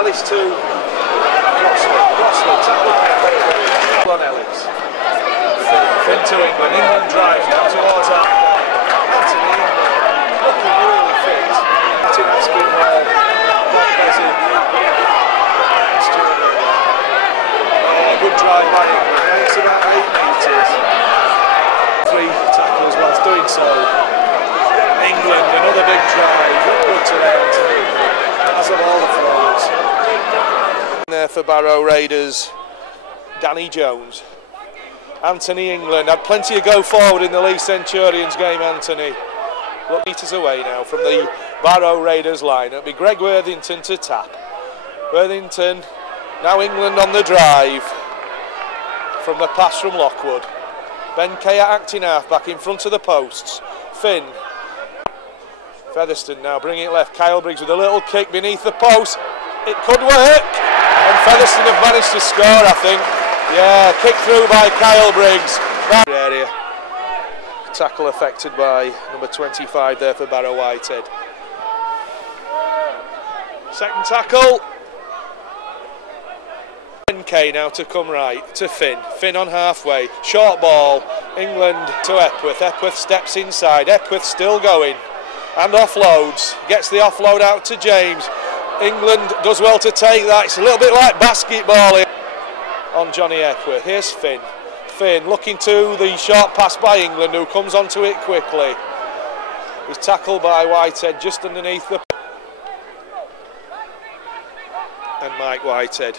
Ellis to Crossley, tackle on Ellis. Finn to England. England drives now towards that. Anthony England looking really fit. Martin has been well. Not busy. Good drive by England. Makes about 8 metres. 3 tackles whilst doing so. England, another big drive. Good today, Anthony. As of all the forwards. There for Barrow Raiders, Danny Jones. Anthony England had plenty of go forward in the Leigh Centurions game, Anthony. Look, metres away now from the Barrow Raiders line. It'll be Greg Worthington to tap. Worthington, now England on the drive. From the pass from Lockwood. Ben Kay acting half-back in front of the posts. Finn. Featherstone now bringing it left. Kyle Briggs with a little kick beneath the post. It could work. And Featherstone have managed to score, I think. Yeah, kick through by Kyle Briggs. Area. Tackle affected by number 25 there for Barrow Whitehead. Second tackle. K now to come right to Finn. Finn on halfway. Short ball. England to Epworth. Epworth steps inside. Epworth still going. And offloads. Gets the offload out to James. England does well to take that. It's a little bit like basketball here on Johnny Epworth. Here's Finn. Finn looking to the short pass by England, who comes onto it quickly. He's tackled by Whitehead just underneath the... And Mike Whitehead.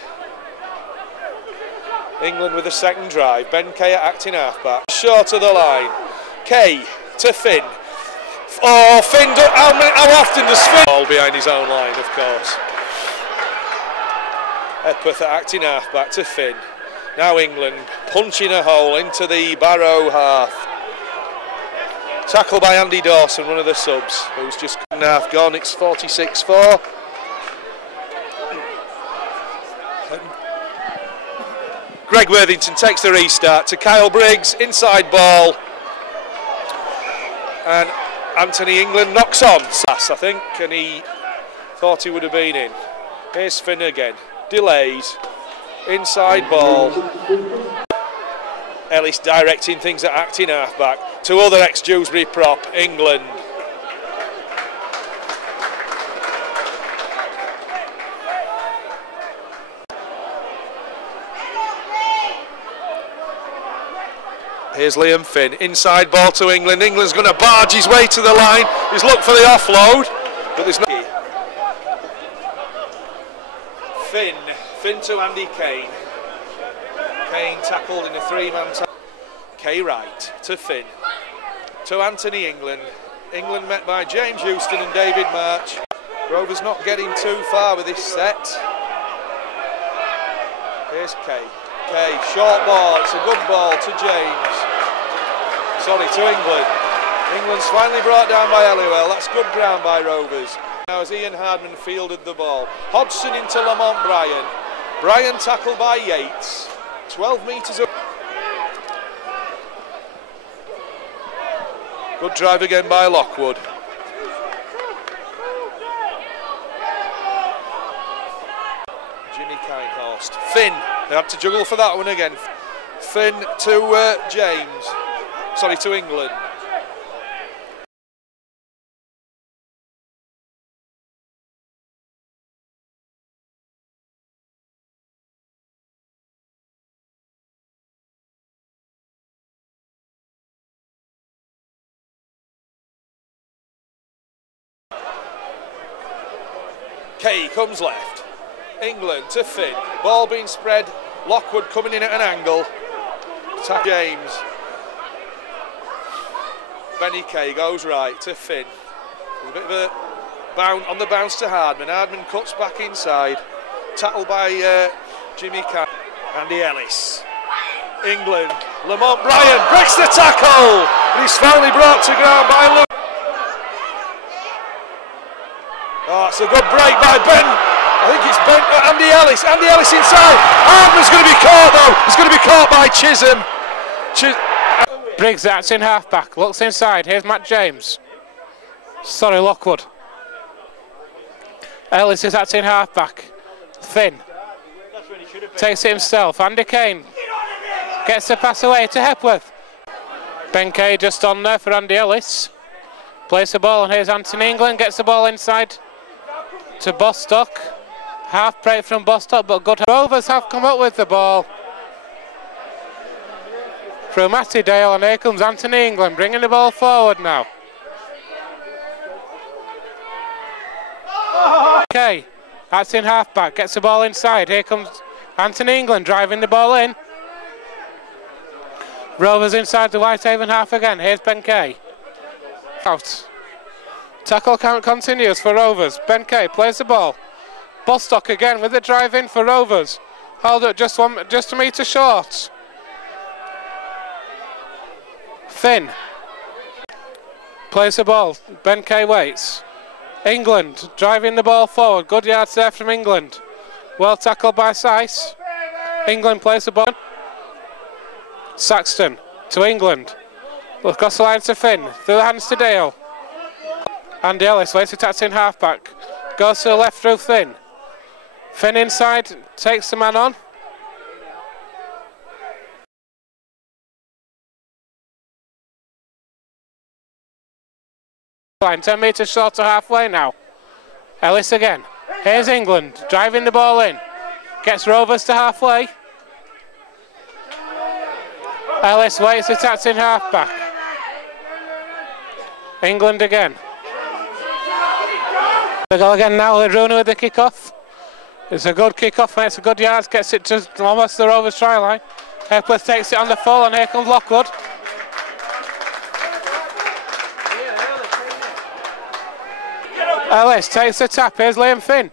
England with the second drive. Ben Kay acting halfback. Short of the line. Kay to Finn. Oh, Finn, how often does Finn... Ball behind his own line, of course. Epworth acting halfback to Finn. Now England punching a hole into the Barrow half. Tackle by Andy Dawson, one of the subs, who's just half gone. It's 46-4. Greg Worthington takes the restart to Kyle Briggs, inside ball. And Anthony England knocks on, I think, and he thought he would have been in. Here's Finn again, delays, inside ball. Ellis directing things at acting halfback to other ex-Dewsbury prop, England. Here's Liam Finn, inside ball to England. England's going to barge his way to the line. He's looked for the offload, but there's no... Finn to Andy Kane. Kane tackled in a 3-man tackle. Kay right to Finn. To Anthony England. England met by James Houston and David March. Rovers not getting too far with this set. Here's Kay. Kay, short ball, it's a good ball to James. Sorry, to England. England's finally brought down by Halliwell. That's good ground by Rovers. Now as Ian Hardman fielded the ball. Hodgson into Lamont Bryan. Bryan tackled by Yates. 12 metres up. Good drive again by Lockwood. Jimmy Kinehorst. Finn. They had to juggle for that one again. Finn to James. Sorry, to England. Kay comes left. England to Finn. Ball being spread. Lockwood coming in at an angle. Tap James. Benny Kay goes right to Finn. There's a bit of a bounce on the bounce to Hardman. Hardman cuts back inside. Tackled by Jimmy Can. Andy Ellis. England. Lamont Bryan breaks the tackle. And he's finally brought to ground by Luke. Oh, it's a good break by Ben. I think it's Ben, Andy Ellis. Andy Ellis inside. Hardman's going to be caught though. He's going to be caught by Chisholm. Briggs, that's in half-back. Looks inside. Here's Matt James. Sorry, Lockwood. Ellis is that's in half-back. Finn. Takes it himself. Andy Kane gets the pass away to Hepworth. Ben Kay just on there for Andy Ellis. Plays the ball, and here's Anthony England. Gets the ball inside to Bostock. Half break from Bostock, but good. Rovers have come up with the ball through Matty Dale, and here comes Anthony England bringing the ball forward now. Okay, that's in half-back, gets the ball inside. Here comes Anthony England driving the ball in. Rovers inside the Whitehaven half again. Here's Ben Kay. Out. Tackle count continues for Rovers. Ben Kay plays the ball. Bostock again with the drive in for Rovers. Hold up just a metre short. Finn plays the ball. Ben Kay waits. England driving the ball forward. Good yards there from England. Well tackled by Sice. England plays the ball. Saxton to England. Across the line to Finn. Through the hands to Dale. Andy Ellis waits to touch in half-back. Goes to the left through Finn. Finn inside. Takes the man on. Line 10 metres short to halfway now. Ellis again. Here's England driving the ball in. Gets Rovers to halfway. Ellis waits to touch in half-back. England again. The goal again now. Rooney with the kick-off. It's a good kick-off, makes a good yard. Gets it to almost the Rovers try line. Hepworth takes it on the full, and here comes Lockwood. Ellis takes the tap. Here's Liam Finn.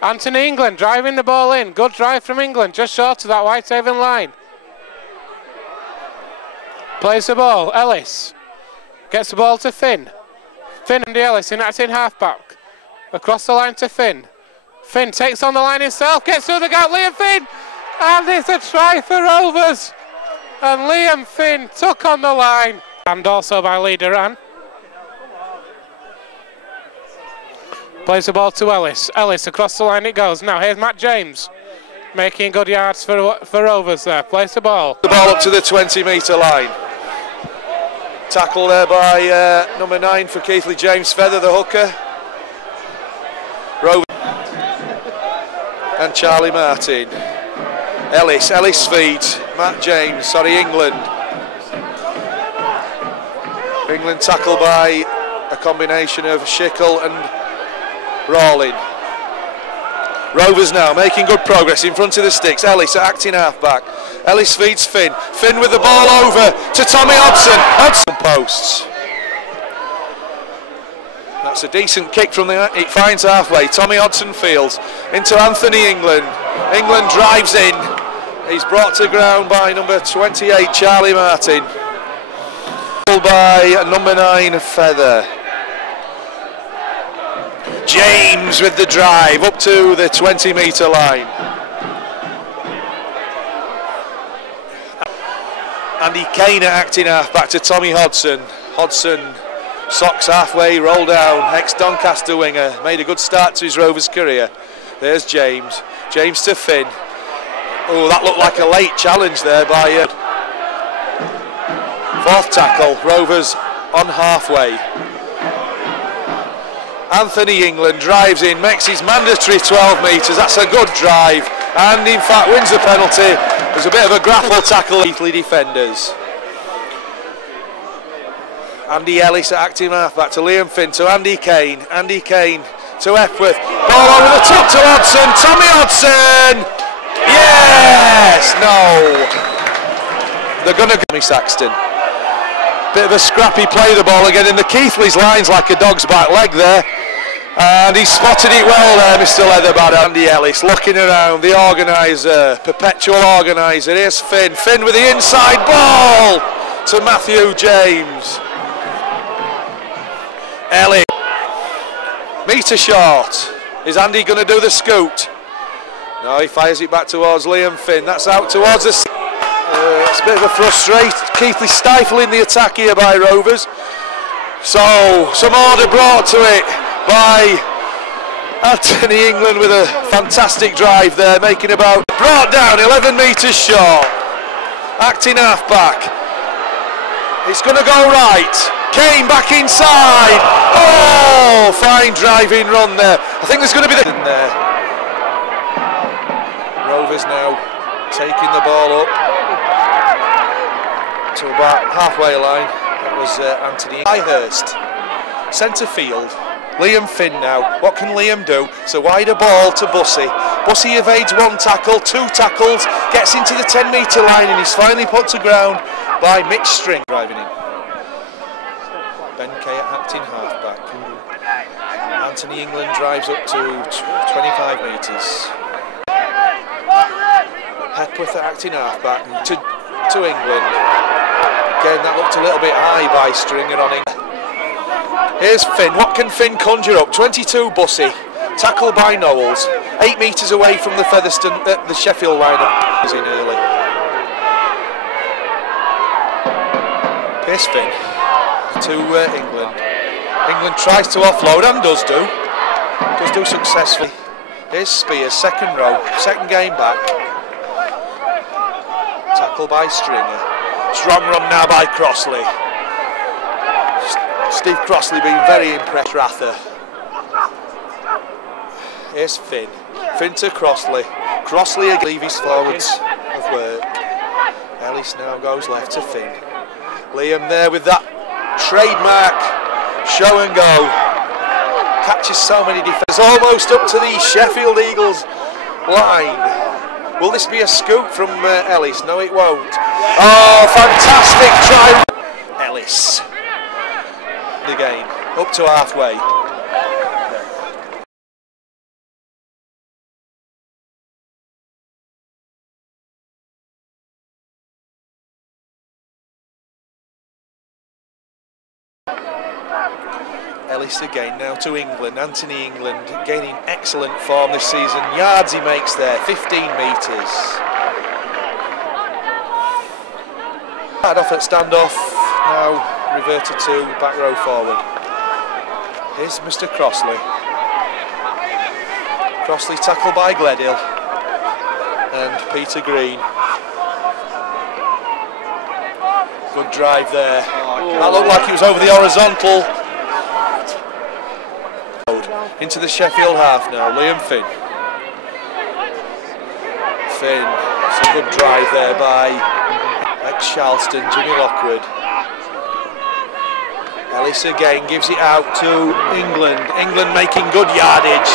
Anthony England driving the ball in. Good drive from England, just short of that Whitehaven line. Plays the ball. Ellis gets the ball to Finn. Finn and Ellis in half-back. Across the line to Finn. Finn takes on the line himself, gets through the gap. Liam Finn, and it's a try for Rovers. And Liam Finn took on the line, and also by Lee Duran. Plays the ball to Ellis. Ellis across the line it goes. Now here's Matt James making good yards for Rovers there. Plays the ball. The ball up to the 20-metre line. Tackle there by number 9 for Keithley, James Feather, the hooker. Rovers and Charlie Martin. Ellis feeds. Matt James, England. England tackled by a combination of Schickel and Rawlin. Rovers now making good progress in front of the sticks. Ellis acting half-back. Ellis feeds Finn. Finn with the ball over to Tommy Hodson. Hodson posts. That's a decent kick from it finds halfway. Tommy Hodson fields into Anthony England. England drives in. He's brought to ground by number 28, Charlie Martin. By number 9, Feather. James with the drive up to the 20-metre line. Andy Kane acting half-back to Tommy Hodson. Hodson socks halfway, roll down, ex-Doncaster winger, made a good start to his Rovers career. There's James. James to Finn. Oh, that looked like a late challenge there by fourth tackle. Rovers on halfway. Anthony England drives in, makes his mandatory 12 metres. That's a good drive, and in fact wins the penalty. There's a bit of a grapple tackle. Keithley defenders. Andy Ellis acting half-back to Liam Finn to Andy Kane. Andy Kane to Epworth. Ball over the top to Hodson. Tommy Hodson! Yes! No! They're going to go. Saxton. Bit of a scrappy play the ball again in the Keithley's lines like a dog's back leg there. And he spotted it well there, Mr. Leatherbad. Andy Ellis looking around, the organiser, perpetual organiser. Here's Finn. Finn with the inside ball to Matthew James. Ellis, metre short. Is Andy going to do the scoot? No, he fires it back towards Liam Finn. That's out towards the... it's a bit of a frustration. Keithley stifling the attack here by Rovers. So, some order brought to it by Anthony England with a fantastic drive there, making about, brought down 11 metres short. Acting half-back. It's going to go right. Kane back inside. Oh, fine driving run there. I think there's going to be in there. Rovers now taking the ball up to about halfway line. That was Anthony Highhurst. Centre field. Liam Finn now. What can Liam do? It's a wider ball to Bussey. Bussey evades one tackle, two tackles, gets into the 10-metre line, and he's finally put to ground by Mitch String driving in. Ben Kay acting halfback. Anthony England drives up to 25 metres. Hepworth acting halfback to England. Again, that looked a little bit high by Stringer on him. Here's Finn. What can Finn conjure up? 22 Bussey. Tackle by Knowles. 8 metres away from the Featherstone, the Sheffield lineup. Is in early. Here's Finn to England. England tries to offload and does do successfully. Here's Spears, second row, second game back. Tackle by Stringer. Strong run now by Crossley. Steve Crossley being very impressed. Rather. Here's Finn. Finn to Crossley. Crossley leave his forwards of work. Ellis now goes left to Finn. Liam there with that trademark show and go. Catches so many defenders. Almost up to the Sheffield Eagles line. Will this be a scoop from Ellis? No, it won't. Oh, fantastic try. Ellis. Again, up to halfway. Ellis again now to England. Anthony England gaining excellent form this season. Yards he makes there, 15 metres. Started off at standoff, now reverted to back row forward. Here's Mr. Crossley. Crossley tackled by Gledhill and Peter Green. Good drive there. That looked like he was over the horizontal. Into the Sheffield half now, Liam Finn. Finn, it's a good drive there by ex-Charleston, Jimmy Lockwood. Ellis again gives it out to England. England making good yardage.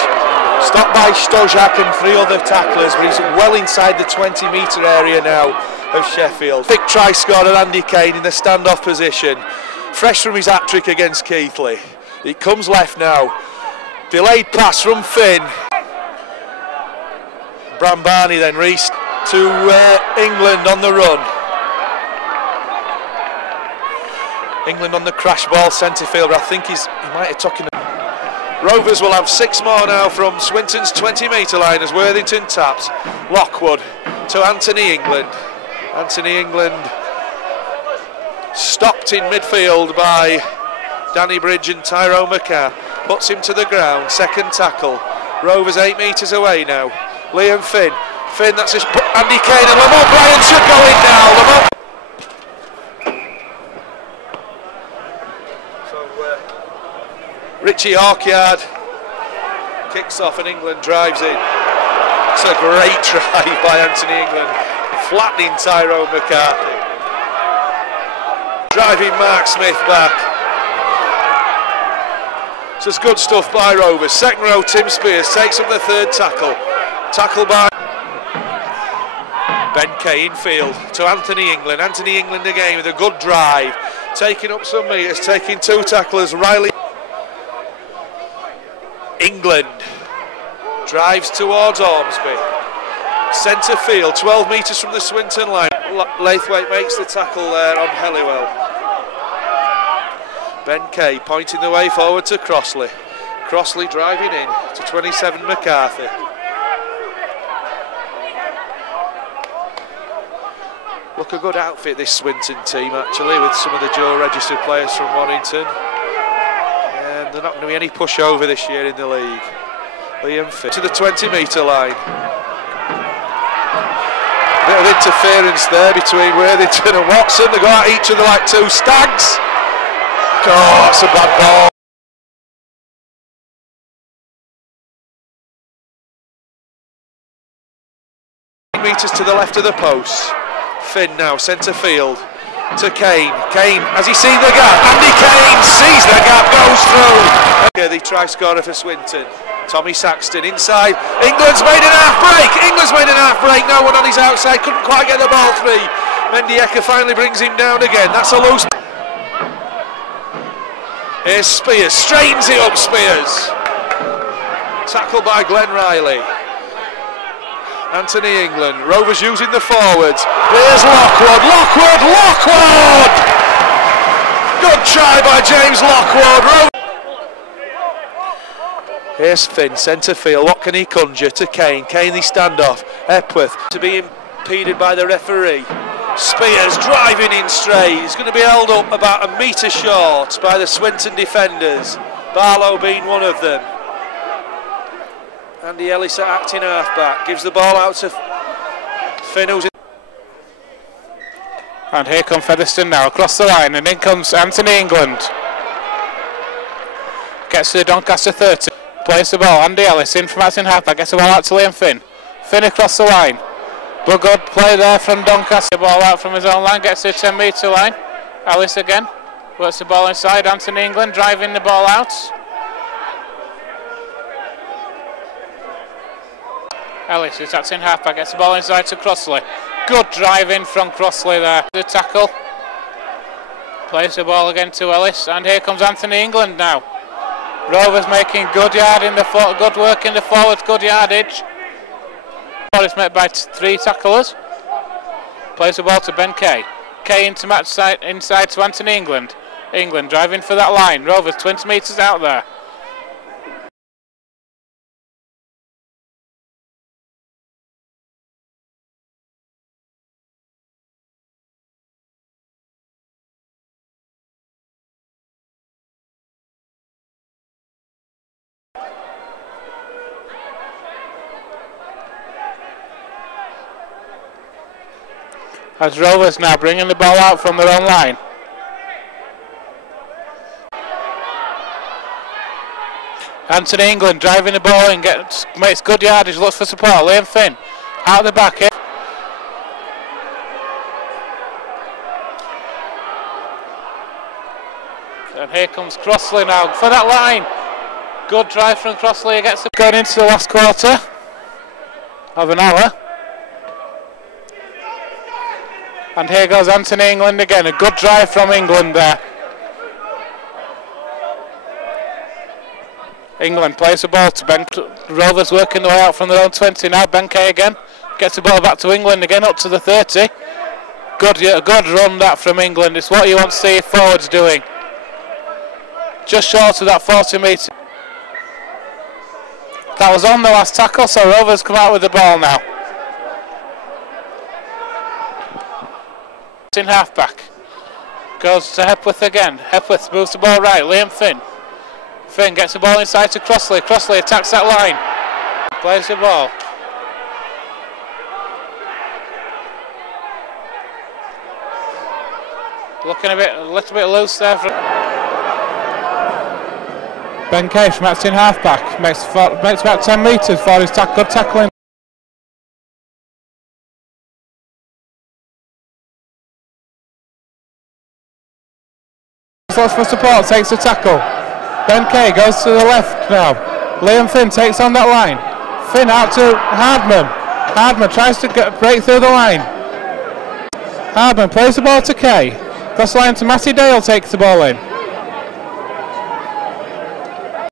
Stopped by Stojak and 3 other tacklers, but he's well inside the 20-metre area now of Sheffield. Big try scored at Andy Kane in the standoff position. Fresh from his hat-trick against Keighley. It comes left now. Delayed pass from Finn. Bram Barney then Reese to England on the run. England on the crash ball, centre field. I think he might have taken. Rovers will have 6 more now from Swinton's 20-metre line as Worthington taps. Lockwood to Anthony England. Anthony England stopped in midfield by Danny Bridge and Tyrone McCann. Puts him to the ground, second tackle. Rovers 8 metres away now. Liam Finn. Finn, that's his. Andy Kane and Lamont Bryan should go in now. Lamont. So, Richie Hawkyard kicks off and England drives in. It's a great drive by Anthony England, flattening Tyrone McCarthy. Driving Mark Smith back. So it's good stuff by Rovers. Second row, Tim Spears takes up the third tackle. Tackle by Ben Kay in field to Anthony England. Anthony England again with a good drive. Taking up some metres, taking 2 tacklers. Riley. England drives towards Ormsby. Centre field, 12 metres from the Swinton line. Laithwaite makes the tackle there on Helliwell. Ben Kay pointing the way forward to Crossley. Crossley driving in to 27 McCarthy. Look, a good outfit this Swinton team actually, with some of the dual registered players from Warrington. And they're not going to be any pushover this year in the league. Liam Finn to the 20-metre line. A bit of interference there between Worthington and Watson. They go at each other like two stags. Oh, that's a bad ball. Metres to the left of the post. Finn now centre field to Kane. Kane, has he seen the gap? Andy Kane sees the gap, goes through. Okay, the try scorer for Swinton. Tommy Saxton inside. England's made an half break. England's made an half break. No one on his outside. Couldn't quite get the ball free. Mendieka finally brings him down again. That's a loose. Here's Spears. Straightens it up, Spears. Tackled by Glenn Riley. Anthony England, Rovers using the forwards. Here's Lockwood, Lockwood! Good try by James Lockwood. Here's Finn, centre field. What can he conjure to Kane? Kane the standoff. Epworth to be impeded by the referee. Spears driving in straight. He's going to be held up about a metre short by the Swinton defenders. Barlow being one of them. Andy Ellis at acting half-back, gives the ball out to Finn, who's in. And here comes Featherstone now, across the line, and in comes Anthony England. Gets to the Doncaster 30, plays the ball, Andy Ellis in from acting half-back, gets the ball out to Liam Finn. Finn across the line, but good play there from Doncaster, ball out from his own line, gets to the 10-metre line. Ellis again, works the ball inside, Anthony England driving the ball out. Ellis is acting half-back, gets the ball inside to Crossley. Good drive in from Crossley there. The tackle. Plays the ball again to Ellis, and here comes Anthony England now. Rovers making good work in the forwards, good yardage. It's met by 3 tacklers. Plays the ball to Ben Kay. Kay into match side, inside to Anthony England. England driving for that line. Rovers 20 metres out there. As Rovers now bringing the ball out from their own line. Anthony England driving the ball in, makes good yardage, looks for support. Liam Finn out the back here. And here comes Crossley now for that line. Good drive from Crossley, gets going into the last quarter of an hour. And here goes Anthony England again, a good drive from England there. England plays the ball to Ben. Rovers working the way out from their own 20 now. Ben Kay again gets the ball back to England again, up to the 30. Good run that from England. It's what you want to see forwards doing. Just short of that 40 metre. That was on the last tackle, so Rovers come out with the ball now. In half-back. Goes to Hepworth again. Hepworth moves the ball right. Liam Finn. Finn gets the ball inside to Crossley. Crossley attacks that line. Plays the ball. Looking a little bit loose there. Ben Kay from acting half-back. Makes about 10 metres for his good tackling. Looks for support, takes the tackle. Ben Kay goes to the left now. Liam Finn takes on that line. Finn out to Hardman. Hardman tries to break through the line. Hardman plays the ball to Kay. Cross the line to Matty Dale, takes the ball in.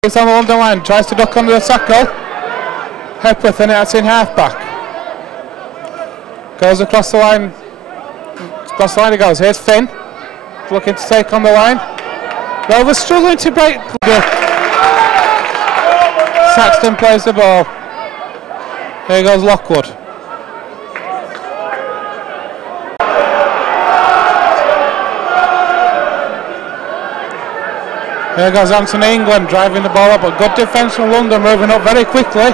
It's on the London line, tries to duck under the tackle. Hepworth in it in half-back. Goes across the line. Across the line he goes. Here's Finn. Looking to take on the line. Rovers struggling to break. Saxton plays the ball. Here goes Lockwood. Here goes Anthony England driving the ball up, but good defence from London, moving up very quickly.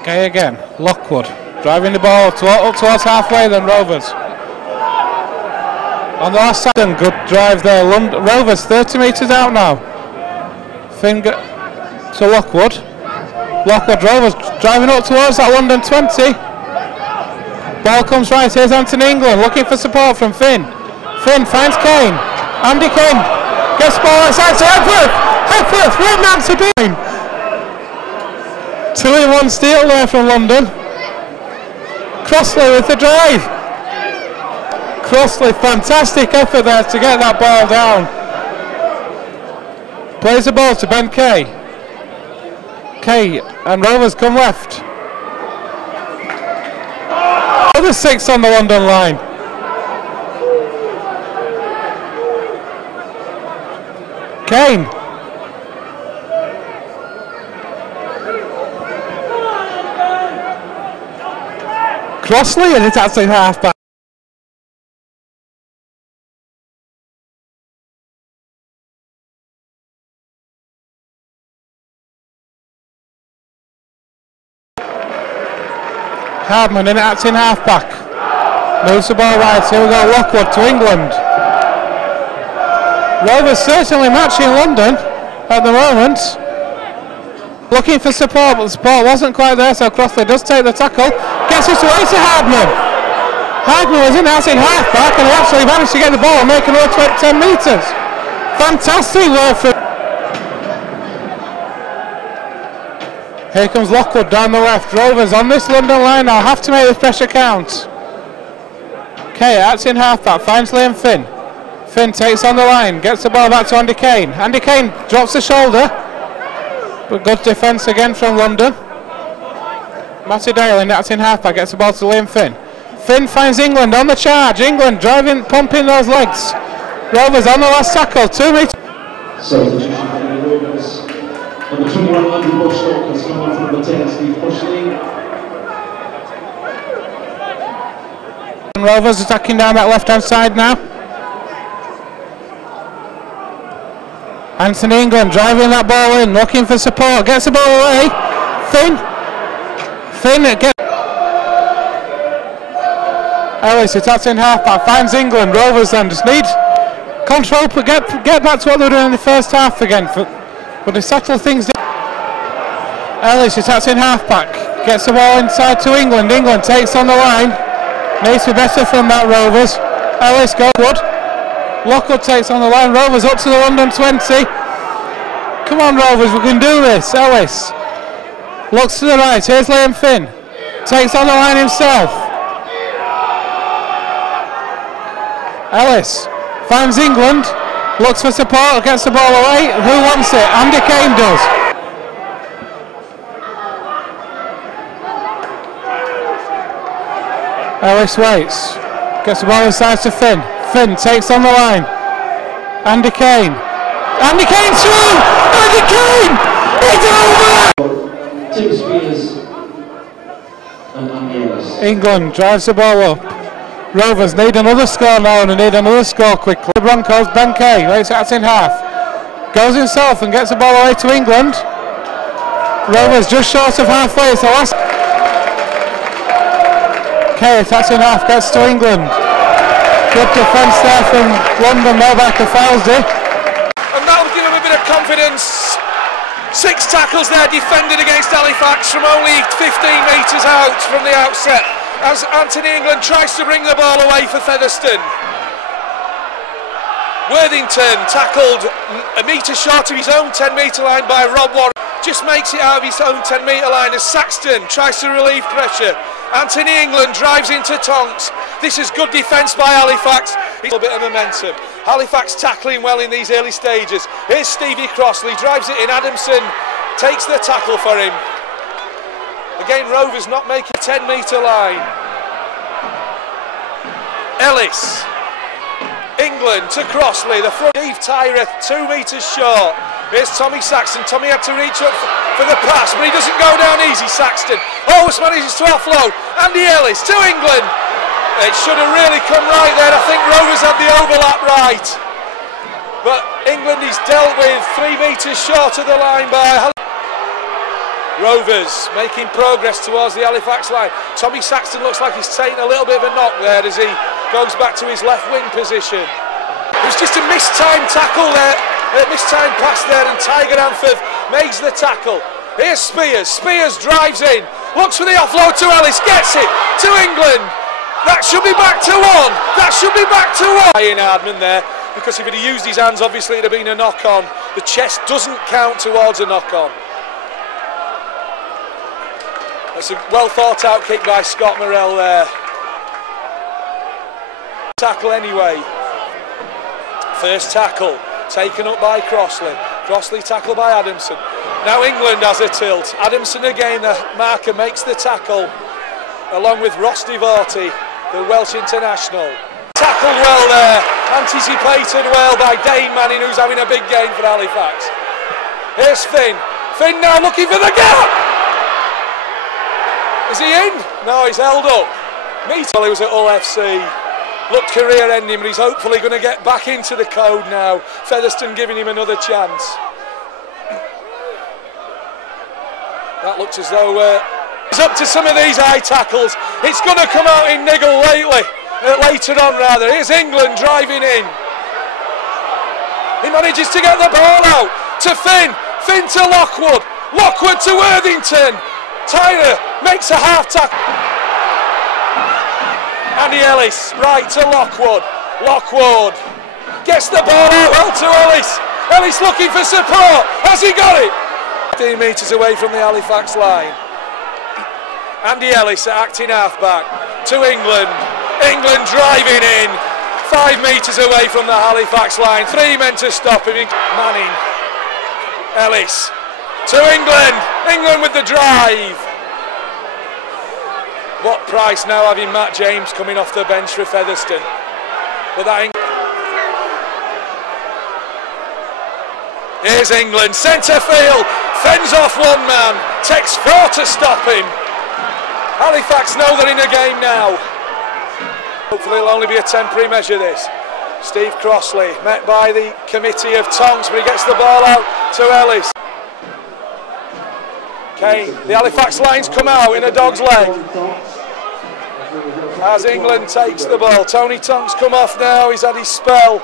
Okay, again, Lockwood driving the ball up towards halfway, then Rovers. On the last second, good drive there. Rovers 30 metres out now. Finger to Lockwood. Lockwood, Rovers driving up towards that London 20. Ball comes right, here's Anthony England looking for support from Finn. Finn finds Kane. Andy Kane gets the ball outside to Hepworth. Hepworth, right man to Dean. 2-in-1 steal there from London. Crossley with the drive. Crossley, fantastic effort there to get that ball down. Plays the ball to Ben Kay. Kay and Rovers come left. Another 6 on the London line. Kane. Crossley, and it's actually half back. Hardman in acting half back. Moves the ball right. Here we go, Lockwood to England. Rovers certainly matching London at the moment. Looking for support, but the support wasn't quite there, so Crossley does take the tackle. Gets it away to Hardman. Hardman was in acting half back and he actually managed to get the ball and make another 10 metres. Fantastic work from. Here comes Lockwood down the left. Rovers on this London line now have to make this pressure count. Okay, that's in half back, finds Liam Finn. Finn takes on the line, gets the ball back to Andy Kane. Andy Kane drops the shoulder, but good defence again from London. Matty Dale in that's in half back, gets the ball to Liam Finn. Finn finds England on the charge. England driving, pumping those legs. Rovers on the last tackle, 2 metres. Substitution for the Rovers. Number 21, Andrew Bushlock has come on for number 10, Steve Bushley. Rovers attacking down that left-hand side now. Anthony England driving that ball in, looking for support, gets the ball away. Finn gets. Ellis attacks in half-back, finds England. Rovers then just need control, but get back to what they were doing in the first half again. But they settle things down. Ellis attacks in half-back, gets the ball inside to England. England takes on the line. Needs to be better from that, Rovers. Ellis goes. Lockwood takes on the line. Rovers up to the London 20. Come on, Rovers, we can do this. Ellis looks to the right. Here's Liam Finn. Takes on the line himself. Ellis finds England. Looks for support. Gets the ball away. Who wants it? Andy Kane does. Ellis waits. Gets the ball inside to Finn. Finn takes on the line. Andy Kane. Andy Kane through! Andy Kane! It's over! Tim Spears and Andy Ellis. England drives the ball up. Rovers need another score now and they need another score quickly. The Broncos, Ben Kay, waits out in half. Goes himself and gets the ball away to England. Rovers just short of halfway. It's the last. Kay attacks in half, gets to England. Good defence there from London, now back to Fowlsey. And that'll give him a bit of confidence. 6 tackles there defended against Halifax from only 15 metres out from the outset as Anthony England tries to bring the ball away for Featherstone. Worthington tackled a metre short of his own 10-metre line by Rob Warren. Just makes it out of his own 10-metre line as Saxton tries to relieve pressure. Anthony England drives into Tonks. This is good defence by Halifax. A little bit of momentum. Halifax tackling well in these early stages. Here's Stevie Crossley, drives it in. Adamson takes the tackle for him. Again, Rovers not making a 10-metre line. Ellis. England to Crossley. The front. Steve Tyreth 2 metres short. Here's Tommy Saxton. Tommy had to reach up for the pass, but he doesn't go down easy, Saxton. Always manages to offload. Andy Ellis to England. It should have really come right there. I think Rovers had the overlap right. But England is dealt with 3 metres short of the line by Rovers, making progress towards the Halifax line. Tommy Saxton looks like he's taking a little bit of a knock there as he goes back to his left wing position. It was just a mistimed tackle there, a mistimed pass there, and Tiger Anford makes the tackle. Here's Spears. Spears drives in, looks for the offload to Ellis, gets it to England. That should be back to 1. That should be back to 1. Ian Hardman there, because if he'd used his hands, obviously it'd have been a knock on. The chest doesn't count towards a knock on. That's a well thought out kick by Scott Morrell there. Tackle anyway. First tackle taken up by Crossley. Crossley tackled by Adamson. Now England has a tilt. Adamson again, the marker, makes the tackle along with Ross Devorty, the Welsh international. Tackled well there, anticipated well by Dane Manning, who's having a big game for Halifax. Here's Finn. Finn now looking for the gap. Is he in? No, he's held up. Meatle, he was at Hull FC. Looked career ending, but he's hopefully going to get back into the code now. Featherstone giving him another chance. That looks as though he's up to some of these high tackles. It's going to come out in niggle later on rather. Here's England driving in. He manages to get the ball out to Finn. Finn to Lockwood. Lockwood to Worthington. Tyler makes a half tackle. Andy Ellis, right to Lockwood. Lockwood gets the ball out well to Ellis. Ellis looking for support. Has he got it? 15 metres away from the Halifax line. Andy Ellis at acting halfback to England. England driving in. 5 metres away from the Halifax line. 3 men to stop him. Manning. Ellis to England. England with the drive. What price now having Matt James coming off the bench for Featherstone? But that here's England, centre field, fends off 1 man, takes 4 to stop him. Halifax know they're in a game now. Hopefully it'll only be a temporary measure this. Steve Crossley met by the committee of Tonks, but he gets the ball out to Ellis. Kane, the Halifax lines come out in a dog's leg. As England takes the ball, Tony Tonks come off now, he's had his spell.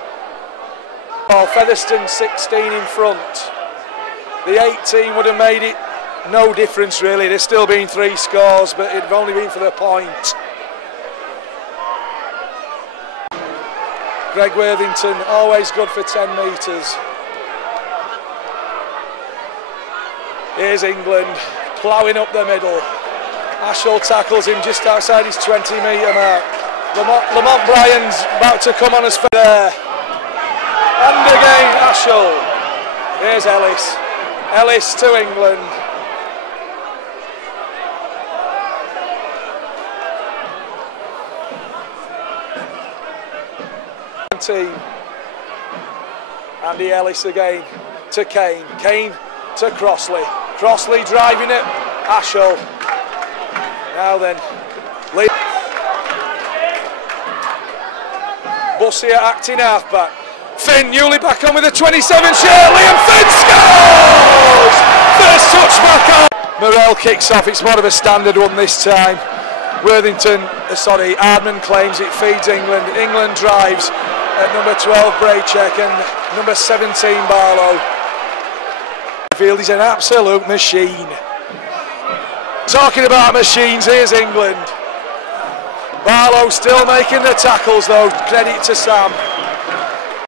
Oh, Featherstone 16 in front. The 18 would have made it no difference really, there's still been 3 scores, but it'd only been for the point. Greg Worthington, always good for 10 metres. Here's England, ploughing up the middle. Ashall tackles him just outside his 20-metre mark. Lamont Bryan's about to come on as there. And again Ashall. Here's Ellis. Ellis to England. Team. Andy Ellis again to Kane. Kane to Crossley. Crossley driving it. Ashall. Now then. Bussier acting halfback. Finn newly back on with a 27 share. Liam Finn scores! First touchback on. Morrell kicks off. It's more of a standard one this time. Hardman claims it feeds England. England drives at number 12 Braycheck and number 17 Barlow. Field is an absolute machine. Talking about machines, here's England. Barlow still making the tackles though, credit to Sam.